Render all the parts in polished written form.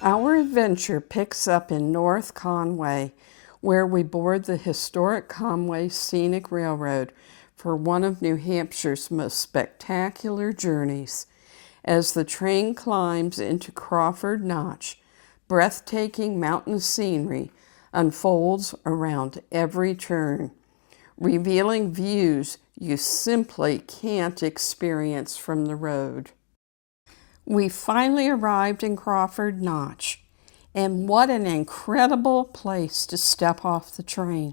Our adventure picks up in North Conway, where we board the historic Conway Scenic Railroad for one of New Hampshire's most spectacular journeys. As the train climbs into Crawford Notch, breathtaking mountain scenery unfolds around every turn, revealing views you simply can't experience from the road. We finally arrived in Crawford Notch, and what an incredible place to step off the train.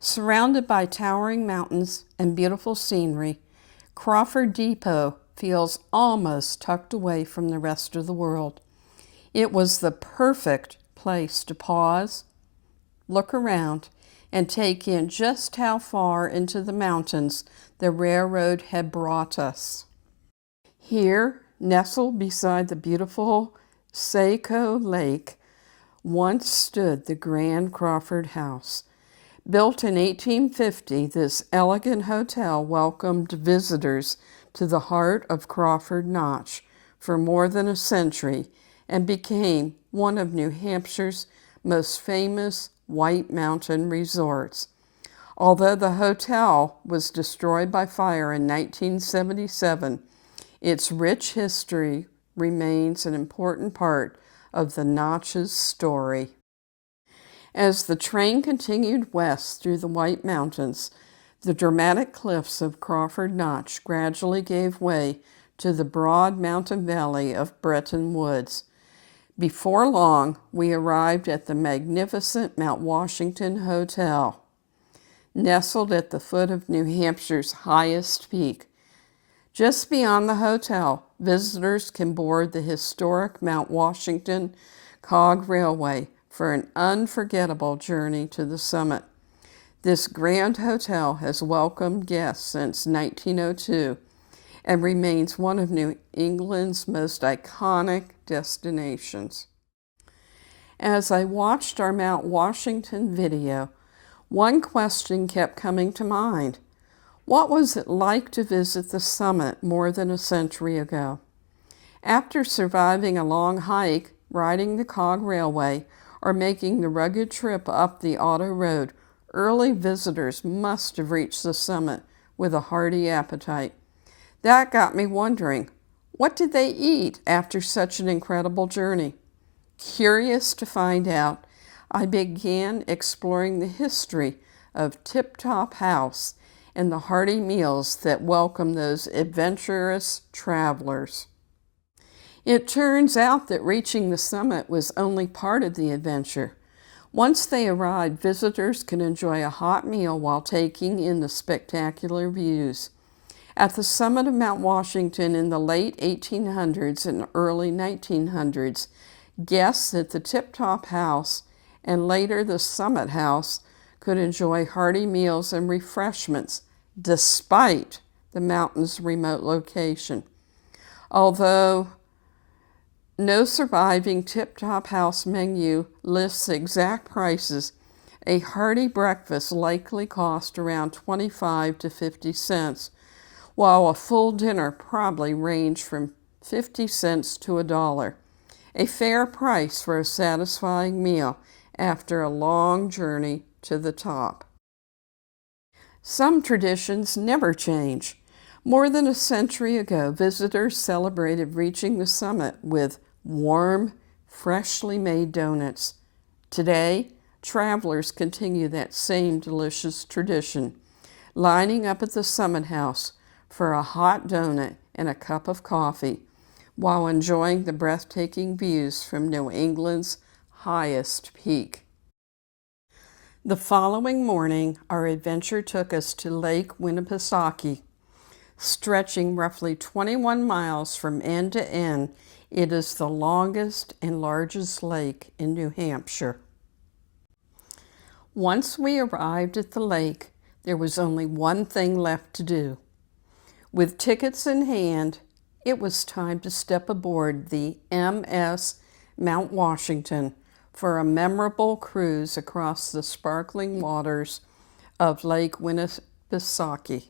Surrounded by towering mountains and beautiful scenery, Crawford Depot feels almost tucked away from the rest of the world. It was the perfect place to pause, look around, and take in just how far into the mountains the railroad had brought us. Here, nestled beside the beautiful Saco Lake, once stood the Grand Crawford House. Built in 1850, this elegant hotel welcomed visitors to the heart of Crawford Notch for more than a century and became one of New Hampshire's most famous White Mountain resorts. Although the hotel was destroyed by fire in 1977, its rich history remains an important part of the Notch's story. As the train continued west through the White Mountains, the dramatic cliffs of Crawford Notch gradually gave way to the broad mountain valley of Breton Woods. Before long, we arrived at the magnificent Mount Washington Hotel, nestled at the foot of New Hampshire's highest peak. Just beyond the hotel, visitors can board the historic Mount Washington Cog Railway for an unforgettable journey to the summit. This grand hotel has welcomed guests since 1902 and remains one of New England's most iconic destinations. As I watched our Mount Washington video, one question kept coming to mind. What was it like to visit the summit more than a century ago? After surviving a long hike, riding the Cog Railway, or making the rugged trip up the auto road, early visitors must have reached the summit with a hearty appetite. That got me wondering, what did they eat after such an incredible journey? Curious to find out, I began exploring the history of Tip Top House and the hearty meals that welcome those adventurous travelers. It turns out that reaching the summit was only part of the adventure. Once they arrive, visitors can enjoy a hot meal while taking in the spectacular views. At the summit of Mount Washington in the late 1800s and early 1900s, guests at the Tip Top House and later the Summit House could enjoy hearty meals and refreshments despite the mountain's remote location. Although no surviving Tip Top House menu lists exact prices, a hearty breakfast likely cost around 25 to 50 cents, while a full dinner probably ranged from 50 cents to $1. A fair price for a satisfying meal after a long journey to the top. Some traditions never change. More than a century ago, visitors celebrated reaching the summit with warm, freshly made donuts. Today, travelers continue that same delicious tradition, lining up at the Summit House for a hot donut and a cup of coffee while enjoying the breathtaking views from New England's highest peak. The following morning, our adventure took us to Lake Winnipesaukee. Stretching roughly 21 miles from end to end, it is the longest and largest lake in New Hampshire. Once we arrived at the lake, there was only one thing left to do. With tickets in hand, it was time to step aboard the MS Mount Washington for a memorable cruise across the sparkling waters of Lake Winnipesaukee.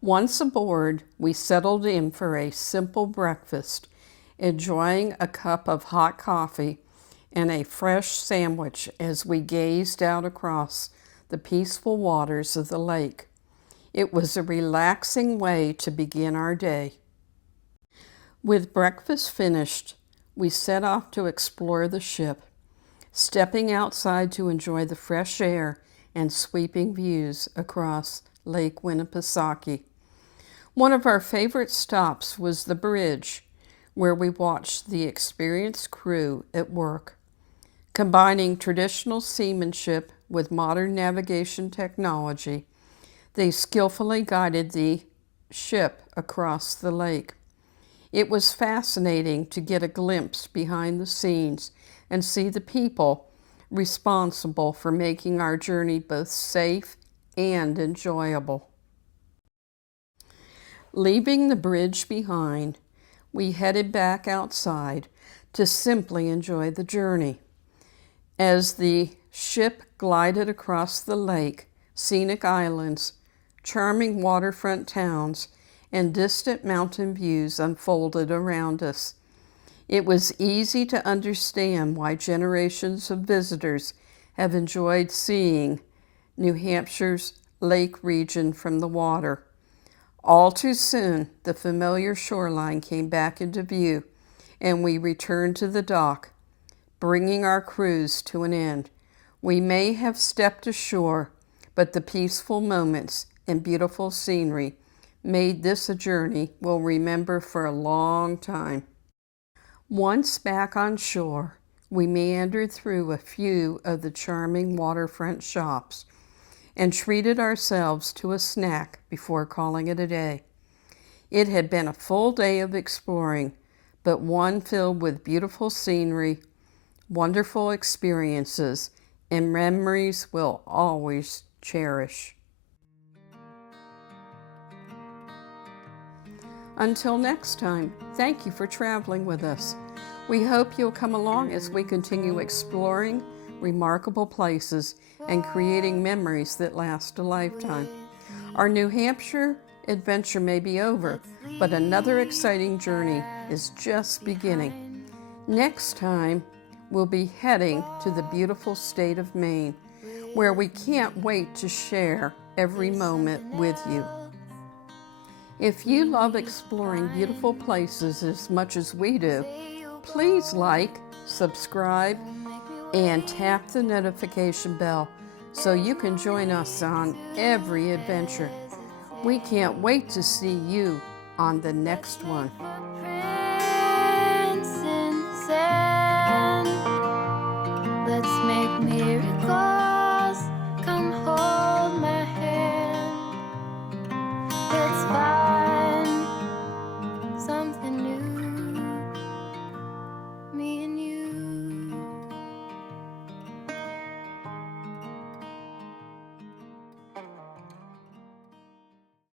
Once aboard, we settled in for a simple breakfast enjoying a cup of hot coffee and a fresh sandwich as we gazed out across the peaceful waters of the lake. It was a relaxing way to begin our day. With breakfast finished, we set off to explore the ship, stepping outside to enjoy the fresh air and sweeping views across Lake Winnipesaukee. One of our favorite stops was the bridge, where we watched the experienced crew at work. Combining traditional seamanship with modern navigation technology, they skillfully guided the ship across the lake. It was fascinating to get a glimpse behind the scenes and see the people responsible for making our journey both safe and enjoyable. Leaving the bridge behind, we headed back outside to simply enjoy the journey. As the ship glided across the lake, scenic islands, charming waterfront towns, and distant mountain views unfolded around us. It was easy to understand why generations of visitors have enjoyed seeing New Hampshire's lake region from the water. All too soon, the familiar shoreline came back into view, and we returned to the dock, bringing our cruise to an end. We may have stepped ashore, but the peaceful moments and beautiful scenery made this a journey we'll remember for a long time. Once back on shore, we meandered through a few of the charming waterfront shops and treated ourselves to a snack before calling it a day. It had been a full day of exploring, but one filled with beautiful scenery, wonderful experiences, and memories we'll always cherish. Until next time, thank you for traveling with us. We hope you'll come along as we continue exploring remarkable places and creating memories that last a lifetime. Our New Hampshire adventure may be over, but another exciting journey is just beginning. Next time, we'll be heading to the beautiful state of Maine, where we can't wait to share every moment with you. If you love exploring beautiful places as much as we do, please like, subscribe, and tap the notification bell so you can join us on every adventure. We can't wait to see you on the next one.